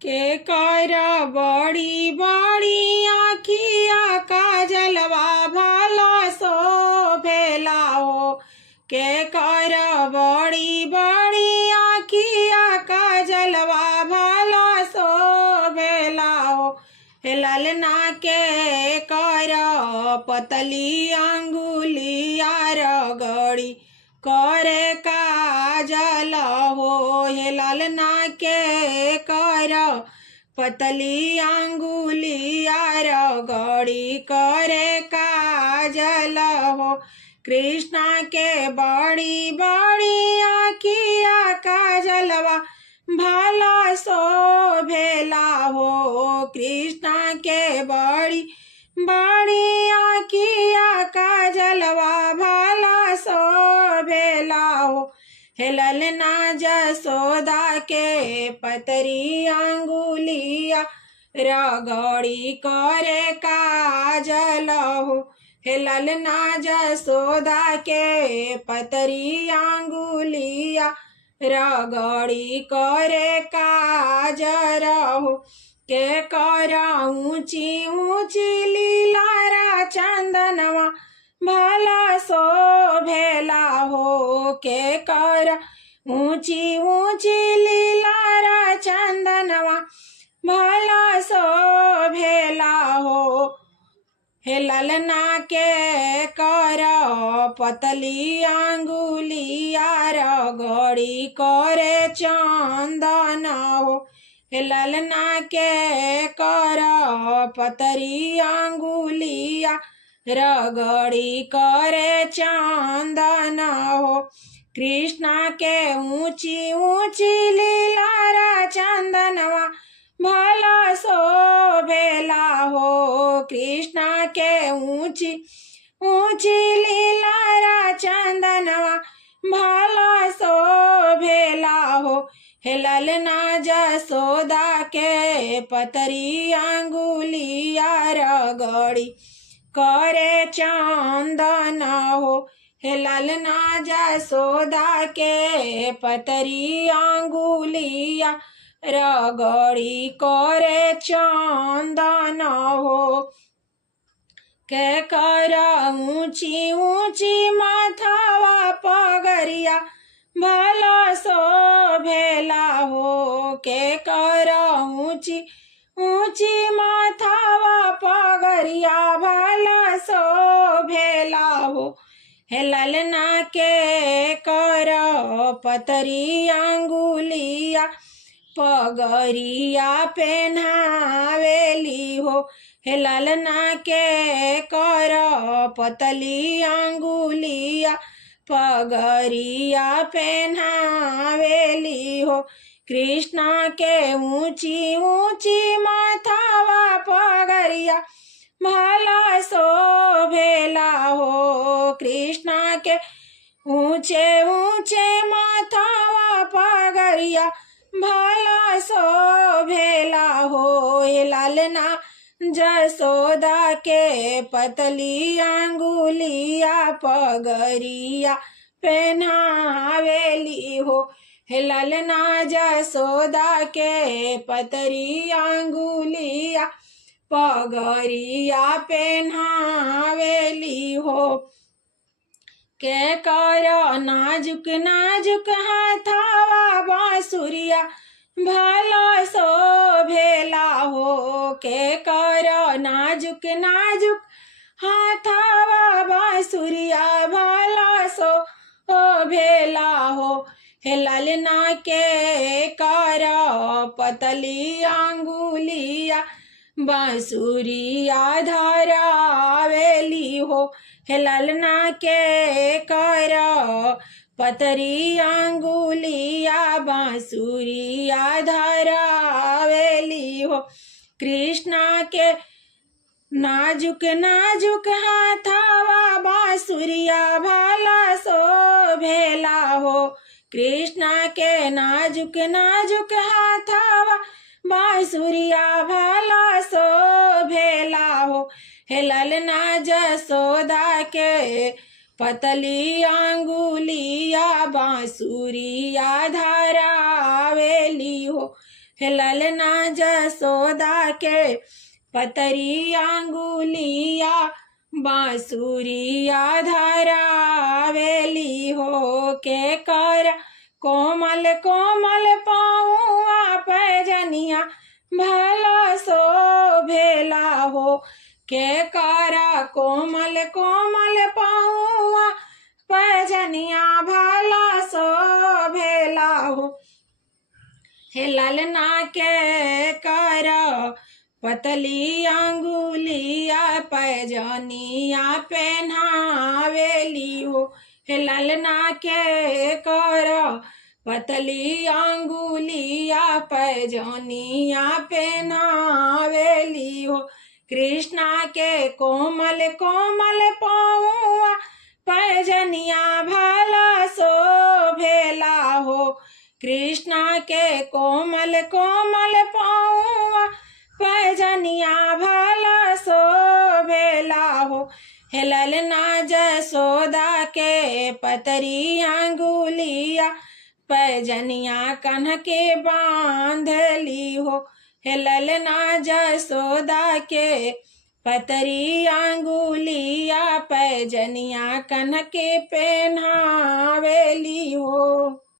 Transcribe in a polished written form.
के कर बड़ी बड़ी आखिया काजलवा भला शोभेला हो। के कर बड़ी बड़ी आखिया काजलवा भला शोभेला हो। हे ललना के कर पतली अंगुलिया रगड़ी करे काजल हो। हे ललना के कर पतली अंगुलिया रगड़ी करे काजल हो। कृष्णा के बड़ी बड़ी आखिया काजलवा भला शोभेला हो। कृष्णा के बड़ी बड़ी आखिया काजलवा भला शोभेला हो। हे ललना जसोदा के पतरी अंगुलिया रगड़ी करे काजल हो। हे ललना जसोदा के पतरी अंगुलिया रगड़ी करे काजर हो। के कर ऊंची ऊंची लीलारा चंदनवा भला शोभेला हो। के कर ऊंची ऊंची लीलारा चंदनवा भला शोभेला हो। हे ललना के कर पतली अंगुलिया रगड़ी करे चंदन हो। हे ललना के कर पतरी अंगुलिया रगड़ी करे चंदन हो। कृष्णा के ऊंची ऊंची लीलारा चंदनवा भला शोभेला हो। कृष्णा के ऊंची ऊंची लीलारा चंदनवा भला शोभेला हो। हे ललना जसोदा के पतरी अंगुलिया रगड़ी करे चंदन हो। हे ललना जसोदा के पतरी अंगुलिया रगड़ी करे चंदन हो। के कर ऊंची ऊंची माथावा पगरिया भला शोभेला हो। के कर ऊंची ऊंची माथावा पगरिया भला शोभेला हो। हे ललना के कर पतरी अंगुलिया पगरिया पहनावेली हो। हे ललना के कर पतली अंगुलिया पगरिया पहनावेली हो। कृष्णा के ऊंची ऊंची माथावा पगरिया भला शोभेला हो। कृष्णा के ऊंचे ऊंचे माथावा पगरिया भला शोभेला हो। हे ललना जसोदा के पतली अंगुलिया पगरिया पहनावेली हो। हे ललना जसोदा के पतरी अंगुलिया पगरिया पहनावेली हो। के कर नाजुक नाजुक हाथावा बांसुरिया भला शोभेला हो। के कर नाजुक नाजुक हाथावा बांसुरिया भला शोभेला हो। हे ललना के कर पतली अंगुलिया बांसुरिया धरावेली हो। हे ललना के कर पतरी अंगुलिया बांसुरिया धरावेली हो। कृष्णा के नाजुक नाजुक हाथावा बांसुरिया भला शोभेला हो। कृष्णा के नाजुक नाजुक हाथावा बांसुरिया भला शोभेला हो। हे ललना जसोदा के पतली अंगुलिया बांसुरिया धरावेली हो। हे ललना जसोदा के पतरी अंगुलिया बांसुरिया धरावेली हो के कर कोमल कोमल पाऊआ पैजनिया भला सो भेला हो के करा कोमल कोमल पाऊआ पैजनिया भला सो भेला हो हे ललना के करा पतली अंगुलिया पैजनिया पहनावेली हो हे ललना के कर पतली अंगुलिया पैजनिया पहनावेली हो कृष्णा के कोमल कोमल पाऊआ पैजनिया भला सो भेला हो कृष्णा के कोमल कोमल पाऊआ पैजनिया भला सो भेला हो हे ललना जसोदा के पतरी अंगुलिया पैजनिया कन्ह के बांधली हो हे ललना जसोदा के पतरी अंगुलिया पैजनिया कन्ह के पहनावेली हो।